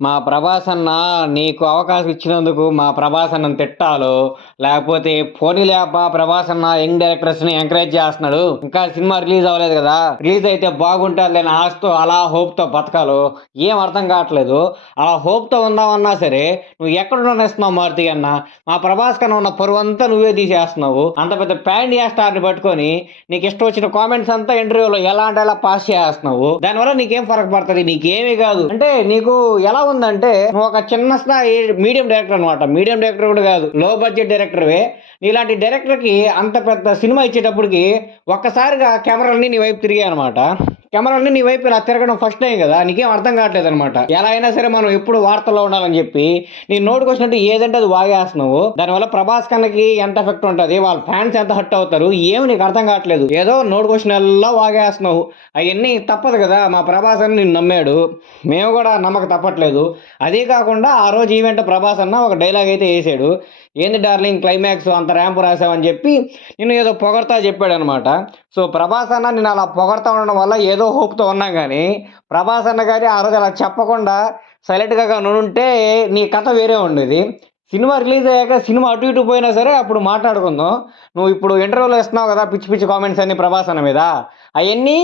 మా ప్రభాస్ అన్న నీకు అవకాశం ఇచ్చినందుకు మా ప్రభాస్ అన్నని తిట్టాలో, లేకపోతే పోనీలే అబ్బా ప్రభాస్ అన్న యంగ్ డైరెక్టర్స్‌ని ఎంకరేజ్ చేస్తున్నాడు. ఇంకా సినిమా రిలీజ్ అవ్వలేదు కదా! రిలీజ్ అయితే బాగుంటాదిలే అనే ఆశతో అలా హోప్‌తో బతకాలో ఏం అర్థం కావట్లేదు. అలా హోప్‌తో ఉందామన్నా సరే, నువ్వు ఎక్కడ ఉండనిస్తున్నావు మారుతి అన్న? మా ప్రభాస్ కన్నా ఉన్న పరువంతా నువ్వే తీసేస్తున్నావు. అంత పెద్ద పాన్ ఇండియా స్టార్‌ని పట్టుకొని నీకిష్టం వచ్చిన కామెంట్స్ అంతా ఇంటర్వ్యూలో ఎలా అంటే అలా పాస్ చేసేస్తున్నావు. దానివల్ల నీకేం ఫరక్ పడతది? నీకేమీ కాదు. అంటే నీకు ఎలా ఉందంటే నువ్వు ఒక చిన్న స్థాయి మీడియం డైరెక్టర్ అనమాట. మీడియం డైరెక్టర్ కూడా కాదు. లో బడ్జెట్ డైరెక్టర్‌వే. నీలాంటి డైరెక్టర్‌కి అంత పెద్ద సినిమా ఇచ్చేటప్పటికి ఒక్కసారిగా కెమెరాలన్నీ నీ వైపు తిరిగాయనమాట. కెమెరాలన్నీ నీ వైపు ఇలా తిరగడం ఫస్ట్ టైమ్ గదా! నీకేం అర్థం కావట్లేదనమాట. ఎలా అయినా సరే మనం ఎప్పుడు వార్తల్లో ఉండాలని జెప్పి, నీ నోటికొచ్చినట్టు ఏదంటే అది వాగేస్తున్నావు. దానివల్ల ప్రభాస్ కన్నకి ఎంత ఎఫెక్ట్ ఉంటది? వాళ్ళ ఫ్యాన్స్ ఎంత హర్ట్ అవుతారు? ఏమి నీకు అర్థం కావట్లేదు. ఏదో నోటికొచ్చినల్లా వాగేస్తున్నావు. అయన్నీ తప్పదు గదా! మా ప్రభాస్ అన్న నిన్ను నమ్మాడు. మేము గూడా నమ్మక తప్పట్లేదు. అదీ కాకుండా ఆ రోజు ఈవెంట్ ప్రభాస్ అన్న ఒక డైలాగ్ అయితే యేసాడు. "ఏంది డార్లింగ్ క్లైమాక్స్ అంత ర్యాంప్ రాసావని" జెప్పి నిన్ను ఏదో పొగడ్తా జెప్పాడనమాట. సో, ప్రభాస్ అన్న నిన్ను అలా పొగడ్తా ఉండడం వల్ల ఏదో హోప్‌తో ఉన్నాం గానీ, ప్రభాస్ అన్న గాని ఆ రోజు అలా చెప్పకుండా సైలెంట్‌గా గానుంటే నీ కథ వేరే ఉండేది. సినిమా రిలీజ్ అయ్యాక సినిమా అటు ఇటు పోయినా సరే అప్పుడు మాట్లాడుకుందాం. నువ్వు ఇప్పుడు ఇంటర్వ్యూలో ఇస్తున్నావు గదా! పిచ్చి పిచ్చి కామెంట్స్ అన్నీ ప్రభాస్ అన్న మీద. అయన్నీ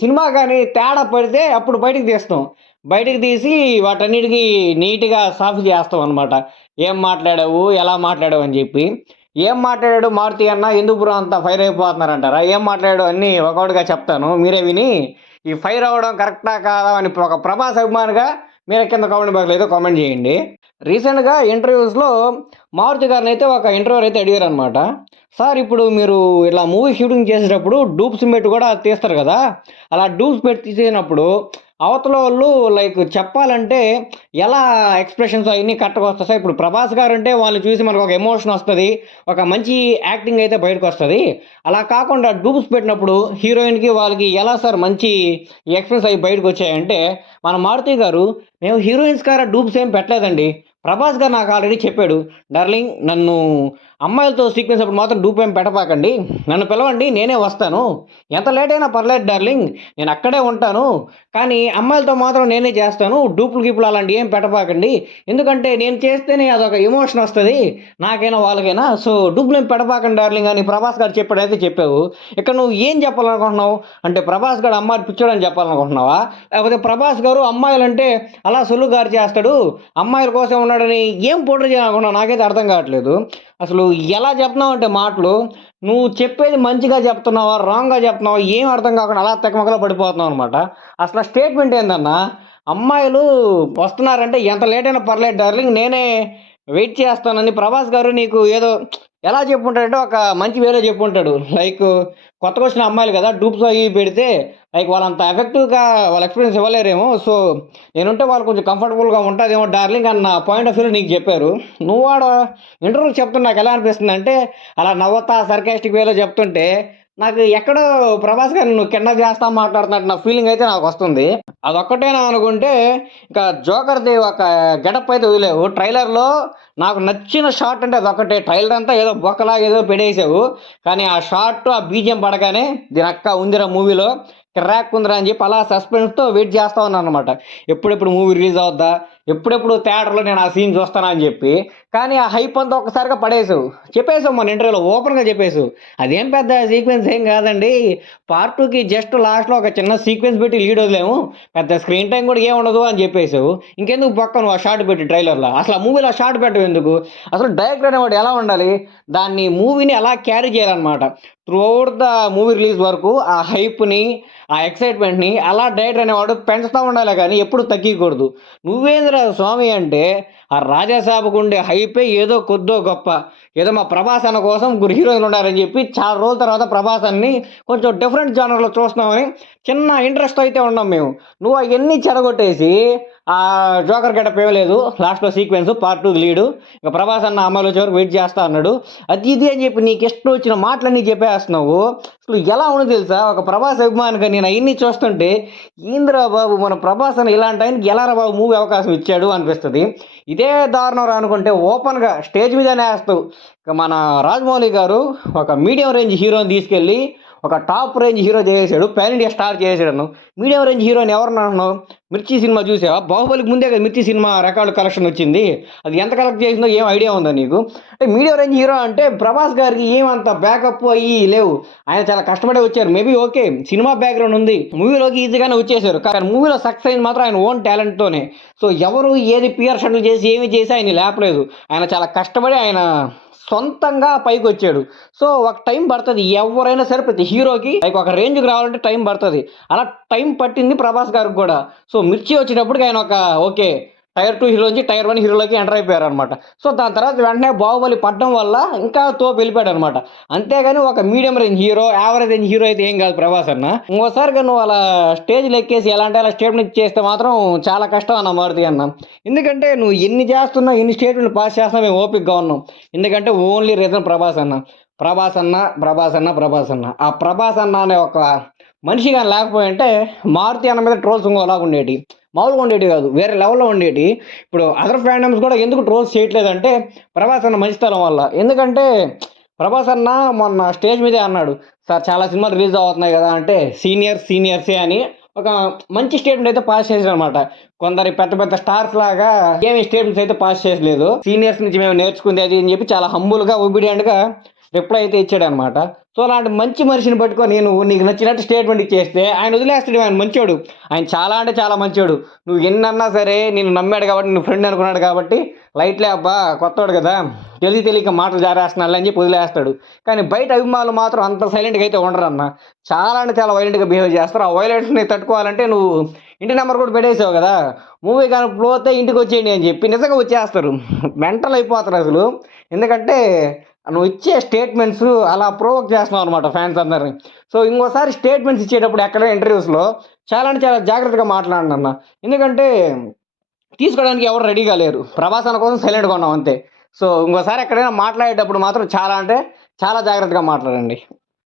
సినిమా గాని తేడా పడితే అప్పుడు బయటికి తీస్తాం. బయటికి తీసి వాటన్నిటికి నీట్‌గా సాఫీ చేస్తాం అనమాట. ఏం మాట్లాడావు? ఎలా మాట్లాడావు? అని జెప్పి. ఏం మాట్లాడాడు మారుతి అన్న? ఎందుకు బ్రో అంత ఫైర్ అయిపోతున్నారంటారా? ఏం మాట్లాడాడో అన్నీ ఒక్కొక్కటిగా చెప్తాను. మీరే విని ఈ ఫైర్ అవ్వడం కరెక్టా? కాదా? అని ఒక ప్రభాస్ అభిమానిగా మీరే కింద కామెంట్ బాక్స్‌లో అయితే కామెంట్ చేయండి. రీసెంట్‌గా ఇంటర్వ్యూస్‌లో మారుతి గారినైతే ఒక ఇంటర్వ్యూయర్ అయితే అడిగారనమాట. సార్ ఇప్పుడు మీరు ఇట్లా మూవీ షూటింగ్ చేసేటప్పుడు డూప్స్ పెట్టి కూడా తీస్తారు గదా! అలా డూప్స్ పెట్టి తీసినప్పుడు అవతలోళ్ళు లైక్ చెప్పాలంటే ఎలా ఎక్స్‌ప్రెషన్స్ అయన్నీ కరెక్ట్‌గా వస్తాయి సార్? ఇప్పుడు 'ప్రభాస్' గారంటే వాళ్ళని చూసి మనకొక ఎమోషన్ వస్తది. ఒక మంచి యాక్టింగ్ అయితే బయటకొస్తది. అలా కాకుండా డూప్స్ పెట్టినప్పుడు హీరోయిన్‌కి వాళ్ళకి ఎలా సార్ మంచి ఎక్స్‌ప్రెషన్స్ అయి బయటకొచ్చాయంటే, మన మారుతి గారు మేము హీరోయిన్స్‌కార డూప్స్ ఏం పెట్టలేదండి. 'ప్రభాస్' గారు నాకు ఆల్రెడీ చెప్పాడు. డార్లింగ్ నన్ను అమ్మాయిలతో సీక్వెన్స్ అప్పుడు మాత్రం డూప్ ఏం పెట్టబాకండి. నన్ను పిలవండి నేనే వస్తాను. ఎంత లేట్ అయినా పర్లేదు డార్లింగ్. నేను అక్కడే ఉంటాను. కానీ అమ్మాయిలతో మాత్రం నేనే చేస్తాను. డూపులు గీపులు అలాంటివి ఏం పెట్టబాకండి. ఎందుకంటే నేను చేస్తేనే అదొక ఎమోషన్ వస్తది. నాకైనా వాళ్ళకైనా. సో, డూపులేం పెట్టబాకండి డార్లింగ్ అని 'ప్రభాస్' గారు చెప్పాడైతే చెప్పావు. ఇక్కడ నువ్వు ఏం చెప్పాలనుకుంటున్నావు? అంటే 'ప్రభాస్' గాడు అమ్మాయిని పిచ్చోడని చెప్పాలనుకుంటున్నావా? లేకపోతే 'ప్రభాస్' గారు అమ్మాయిలంటే అలా సొల్లు గారి చేస్తాడు. అమ్మాయిల కోసం ఉన్నాడని ఏం పోట్రే చేయాలనుకున్నావు? నాకైతే అర్థం కావట్లేదు. అసలు ఎలా చెప్తున్నావంటే మాటలు, నువ్వు చెప్పేది మంచిగా చెప్తున్నావా? రాంగ్‌గా చెప్తున్నావా? ఏం అర్థం కాకుండా అలా తికమకలో పడిపోతున్నావనమాట. అసల స్టేట్‌మెంట్ ఏందన్నా? అమ్మాయిలు వస్తున్నారంటే ఎంత లేట్ అయినా పర్లేదు డార్లింగ్ నేనే వెయిట్ చేస్తానని 'ప్రభాస్' గారు నీకు ఏదో ఎలా చెప్పుంటాడంటే ఒక మంచి వేలో చెప్పుంటాడు. లైక్ కొత్తగొచ్చిన అమ్మాయిలు కదా! డూప్స్ అయి పెడితే లైక్ వాళ్ళంత ఎఫెక్టివ్‌గా వాళ్ళ ఎక్స్‌పీరియన్స్ ఇవ్వలేరేమో. సో, నేనుంటే వాళ్ళు కొంచెం కంఫర్టబుల్‌గా ఉంటదేమో డార్లింగ్ అన్న పాయింట్ ఆఫ్ వ్యూలో నీకు చెప్పారు. నువ్వు ఆడ ఇంటర్వ్యూలో చెప్తుంటే నాకెలా అనిపిస్తుందంటే, అలా నవ్వుతా సర్కాస్టిక్ వేలో చెప్తుంటే, నాకు ఎక్కడో 'ప్రభాస్' గారిని నువ్వు కిండల్ చేస్తా మాట్లాడుతున్నట్టు నా ఫీలింగ్ అయితే నాకొస్తుంది. అదొక్కటేనా అనుకుంటే, ఇంకా 'జోకర్‌ది' ఒక గెటప్ అయితే వదిలావు. ట్రైలర్‌లో నాకు నచ్చిన షాట్ అంటే అదొక్కటే. ట్రైలర్ అంతా ఏదో బొక్కలాగా ఏదో పెట్టేసావు. కానీ ఆ షాట్, ఆ బీజీఎం పడగానే దీనక్క ఉందిరా మూవీలో, కిర్రాక్కుందిరా అని చెప్పి అలా సస్పెన్స్‌తో వెయిట్ చేస్తా ఉన్నాననమాట. ఎప్పుడెప్పుడు మూవీ రిలీజ్ అవుద్దా? ఎప్పుడెప్పుడు థియేటర్‌లో నేను ఆ సీన్ చూస్తానా అని చెప్పి. కానీ ఆ హైప్ అంతా ఒక్కసారిగా పడేసావు. చెప్పేసావు మొన్న ఇంటర్వ్యూలో ఓపెన్‌గా చెప్పేసావు. అదేం పెద్ద సీక్వెన్స్ ఏం కాదండి. పార్ట్ 2కి జస్ట్ లాస్ట్‌లో ఒక చిన్న సీక్వెన్స్ పెట్టి లీడ్ వదిలాము. పెద్ద స్క్రీన్ టైమ్ కూడా ఏముండదు అని చెప్పేసావు. ఇంకెందుకు బొక్క నువ్వు ఆ షాట్ పెట్టి ట్రైలర్‌లో. అసలు ఆ మూవీలో ఆ షాట్ పెట్టడం ఎందుకు? అసలు డైరెక్టర్ అనేవాడు ఎలా ఉండాలి? దాన్ని మూవీని అలా క్యారీ చేయాలన్నమాట. త్రూఔట్ ద మూవీ రిలీజ్ వరకు ఆ హైప్‌ని, ఆ ఎక్సైట్‌మెంట్‌ని అలా డైరెక్టర్ అనేవాడు పెంచుతా ఉండాలే గానీ ఎప్పుడు తగ్గీయకూడదు. నువ్వేందిరా స్వామి అంటే ఆ 'రాజాసాబ్‌కుండే' హైపే ఏదో కొద్దో గొప్ప. ఏదో మా 'ప్రభాస్' అన్న కోసం ముగ్గురు హీరోయిన్‌లు ఉన్నారని చెప్పి చాలా రోజుల తర్వాత 'ప్రభాస్' అన్నని కొంచెం డిఫరెంట్ జోనర్‌లో చూస్తున్నామని చిన్న ఇంట్రెస్ట్‌తో అయితే ఉన్నాం మేము. నువ్వు అయన్నీ చెడగొట్టేసి 'జోకర్' గెటప్ ఏమి లేదు. లాస్ట్‌లో సీక్వెన్స్ పార్ట్ 2కి లీడు. ఇక 'ప్రభాస్' అన్న అమ్మాయిలొచ్చే వరకు వెయిట్ చేస్తా అన్నాడు. అది ఇది అని చెప్పి నీకిష్టం వచ్చిన మాటలన్నీ చెప్పేస్తున్నావు. అసలు ఎలా ఉందో తెలుసా? ఒక 'ప్రభాస్' అభిమానిగా నేను అయన్నీ చూస్తుంటే ఏందిరా బాబు! మన 'ప్రభాస్' అన్న ఇలాంటి ఆయనకి ఎలారా బాబు మూవీ అవకాశం ఇచ్చాడు అనిపిస్తది. ఇదే దారుణం రా అనుకుంటే ఓపెన్‌గా స్టేజ్ మీదనే ఏస్తావు. ఇక మన 'రాజమౌళి' గారు ఒక మీడియం రేంజ్ హీరోని తీసుకెళ్ళి ఒక టాప్ రేంజ్ హీరో చేసేసాడు. పాన్ ఇండియా స్టార్ చేసేసాడు. మీడియం రేంజ్ హీరోని ఎవరిని అంటున్నావు? మిర్చి సినిమా చూసావా? బాహుబలికి ముందే కదా మిర్చి సినిమా రికార్డ్ కలెక్షన్ వచ్చింది. అది ఎంత కలెక్ట్ చేసిందో ఏం ఐడియా ఉందా నీకు? అంటే మీడియం రేంజ్ హీరో అంటే ప్రభాస్ గారికి ఏమంత బ్యాకప్ అయ్యి లేవు. ఆయన చాలా కష్టపడే వచ్చారు. Maybe okay. సినిమా బ్యాక్‌గ్రౌండ్ ఉంది. మూవీలోకి ఈజీగానే వచ్చేసారు. కానీ మూవీలో సక్సెస్ అయింది మాత్రం ఆయన ఓన్ టాలెంట్‌తోనే. సో ఎవరు ఏది పీఆర్ స్టంట్లు చేసి ఏమి చేసి ఆయన్ని లేపలేదు. ఆయన చాలా కష్టపడి ఆయన సొంతంగా పైకొచ్చాడు. సో ఒక టైం పడతది. ఎవరైనా సరే ప్రతి హీరోకి లైక్ ఒక రేంజ్‌కి రావాలంటే టైం పడతది. అలా టైం పట్టింది ప్రభాస్ గారికి గూడా. సో 'మిర్చి' వచ్చేటప్పటికి ఆయన ఒక ఓకే. టైర్ 2 హీరో నుంచి టైర్ 1 హీరోలోకి ఎంటర్ అయిపోయారనమాట. సో దాని తర్వాత వెంటనే 'బాహుబలి' పడడం వల్ల ఇంకా తోపెళ్ళిపోయాడనమాట. అంతేగాని ఒక medium range hero, average range hero అయితే ఏం కాదు ప్రభాస్ అన్న. ఇంకోసారి గాని నువ్వు అలా స్టేజ్‌లో ఎక్కేసి ఎలా అంటే అలా స్టేట్మెంట్ చేస్తే మాత్రం చాలా కష్టం అన్న మారుతి అన్న. ఎందుకంటే నువ్వు ఎన్ని చేస్తున్నా, ఎన్ని స్టేట్మెంట్‌లు పాస్ చేస్తున్నా మేము ఓపికగా ఉన్నాం. ఎందుకంటే ఓన్లీ రీజన్ ప్రభాస్ అన్న. ప్రభాస్ అన్న, ప్రభాస్ అన్న, ప్రభాస్ అన్న. ఆ ప్రభాస్ అన్న అనే ఒక మనిషి గాని లేకపోయుంటే మారుతి అన్న మీద ట్రోల్స్ ఇంకోలాగా ఉండేటియి. మామూలుగా ఉండేటివి కాదు. వేరే లెవెల్‌లో ఉండేటియి. ఇప్పుడు అదర్ ఫాండమ్స్ కూడా ఎందుకు ట్రోల్స్ చేయట్లేదంటే ప్రభాస్ అన్న మంచితనం వల్ల. ఎందుకంటే ప్రభాస్ అన్న మొన్న స్టేజ్ మీదే అన్నాడు. సార్ చాలా సినిమాలు రిలీజ్ అవుతున్నాయి కదా! అంటే సీనియర్సే అని ఒక మంచి స్టేట్మెంట్ అయితే పాస్ చేసాడనమాట. కొందరి పెద్ద పెద్ద స్టార్స్ లాగా ఏమి స్టేట్మెంట్స్ అయితే పాస్ చేయలేదు. సీనియర్స్ నుంచి మేము నేర్చుకుంది అది అని చెప్పి చాలా హంబుల్‌గా, ఒబీడియంట్‌గా రిప్లై అయితే ఇచ్చాడనమాట. సో అలాంటి మంచి మనిషిని పట్టుకొని నువ్వు నీకు నచ్చినట్టు స్టేట్మెంట్ ఇచ్చేస్తే ఆయన వదిలేస్తాడు. ఆయన మంచోడు. ఆయన చాలా అంటే చాలా మంచోడు. నువ్వు ఎన్నన్నా సరే నిన్ను నమ్మాడు కాబట్టి, నువ్వు ఫ్రెండ్ అనుకున్నాడు కాబట్టి లైట్‌లే అబ్బా కొత్తోడు కదా! తెలియక మాటలు జారేస్తున్నాడులే అని చెప్పి వదిలేస్తాడు. కానీ బయట అభిమానులు మాత్రం అంత సైలెంట్‌గా అయితే ఉండరన్న. చాలా అంటే చాలా వైలెంట్‌గా బిహేవ్ చేస్తారు. ఆ వైలెన్స్‌ని తట్టుకోవాలంటే నువ్వు ఇంటి నంబర్ కూడా పెట్టేసావు కదా! మూవీ గాని పోతే ఇంటికొచ్చేయండి అని చెప్పి నిజంగా వచ్చేస్తారు. మెంటల్ అయిపోతారసలు. ఎందుకంటే నువ్వు ఇచ్చే స్టేట్మెంట్స్ అలా ప్రొవోక్ చేస్తున్నావనమాట ఫ్యాన్స్ అందరిని. సో ఇంకోసారి స్టేట్మెంట్స్ ఇచ్చేటప్పుడు ఎక్కడైనా ఇంటర్వ్యూస్‌లో చాలా అంటే చాలా జాగ్రత్తగా మాట్లాడండన్న. ఎందుకంటే తీసుకోవడానికి ఎవరు రెడీగా లేరు. ప్రభాస్ అన్న కోసం సైలెంట్‌గా ఉన్నాం అంతే. సో ఇంకోసారి ఎక్కడైనా మాట్లాడేటప్పుడు మాత్రం చాలా అంటే చాలా జాగ్రత్తగా మాట్లాడండి.